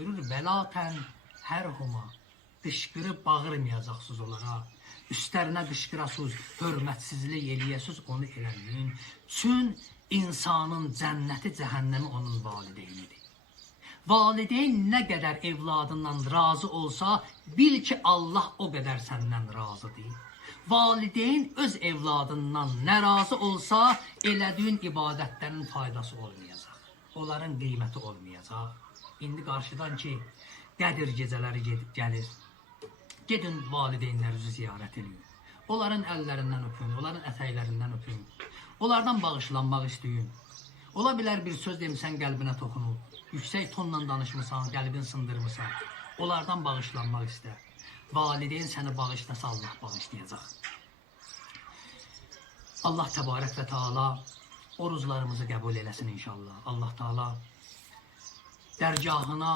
buyurur, vələtən hərhuma, qışqırıb bağırmayacaqsınız onlara. Üstlərinə qışqırasınız, hörmətsizlik eləyəsiniz, onu eləməyin. Çün insanın cənnəti, cəhənnəmi onun valideynidir. Valideyn nə qədər evladından razı olsa, bil ki, Allah o qədər səndən razıdır. Valideyn öz evladından nə razı olsa, elədiyin ibadətlərin faydası olmayacaq. Onların qiyməti olmayacaq. İndi qarşıdan ki, Qədir gecələri gəlir. Gedin valideynlərinizi ziyarət edin. Onların əllərindən öpün, onların ətəklərindən öpün. Onlardan bağışlanmaq istəyin. Ola bilər bir söz demişsən, qəlbinə toxunur. Yüksək tonla danışmısan, qəlbin sındırmısan. Onlardan bağışlanmaq istə. Valideyn səni bağışlasa, Allah bağışlayacaq. Allah təbarək və Teala oruclarımızı qəbul eləsin inşallah. Allah Teala dərgahına